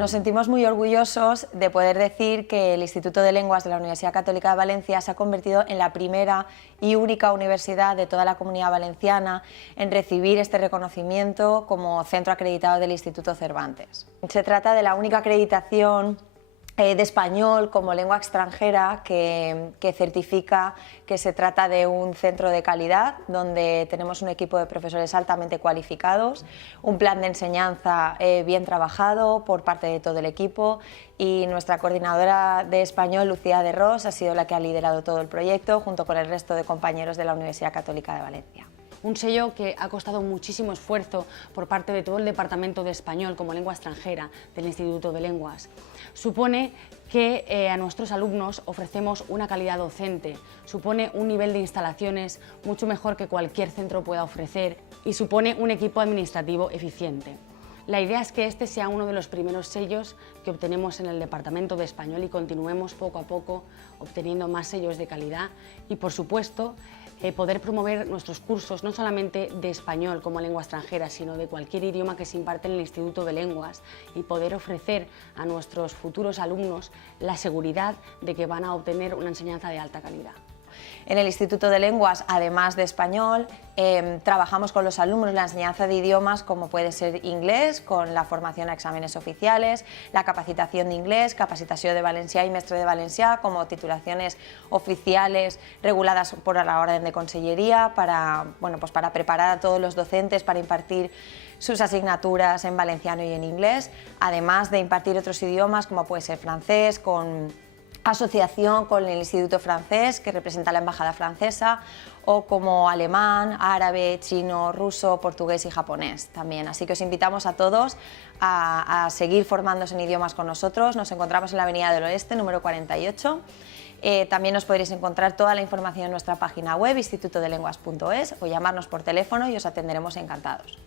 Nos sentimos muy orgullosos de poder decir que el Instituto de Lenguas de la Universidad Católica de Valencia se ha convertido en la primera y única universidad de toda la Comunidad Valenciana en recibir este reconocimiento como centro acreditado del Instituto Cervantes. Se trata de la única acreditación de español como lengua extranjera que certifica que se trata de un centro de calidad donde tenemos un equipo de profesores altamente cualificados, un plan de enseñanza bien trabajado por parte de todo el equipo, y nuestra coordinadora de español, Lucía de Ros, ha sido la que ha liderado todo el proyecto junto con el resto de compañeros de la Universidad Católica de Valencia. Un sello que ha costado muchísimo esfuerzo por parte de todo el Departamento de Español como lengua extranjera del Instituto de Lenguas. Supone que a nuestros alumnos ofrecemos una calidad docente, supone un nivel de instalaciones mucho mejor que cualquier centro pueda ofrecer y supone un equipo administrativo eficiente. La idea es que este sea uno de los primeros sellos que obtenemos en el Departamento de Español y continuemos poco a poco obteniendo más sellos de calidad y, por supuesto, poder promover nuestros cursos no solamente de español como lengua extranjera, sino de cualquier idioma que se imparte en el Instituto de Lenguas y poder ofrecer a nuestros futuros alumnos la seguridad de que van a obtener una enseñanza de alta calidad. En el Instituto de Lenguas, además de español, trabajamos con los alumnos la enseñanza de idiomas como puede ser inglés, con la formación a exámenes oficiales, la capacitación de inglés, capacitació de valencià y mestre de valencià, como titulaciones oficiales reguladas por la orden de consellería para preparar a todos los docentes para impartir sus asignaturas en valenciano y en inglés, además de impartir otros idiomas como puede ser francés, con asociación con el Instituto Francés, que representa la Embajada Francesa, o como alemán, árabe, chino, ruso, portugués y japonés también. Así que os invitamos a todos a seguir formándose en idiomas con nosotros. Nos encontramos en la Avenida del Oeste, número 48. También os podréis encontrar toda la información en nuestra página web, institutodelenguas.es, o llamarnos por teléfono y os atenderemos encantados.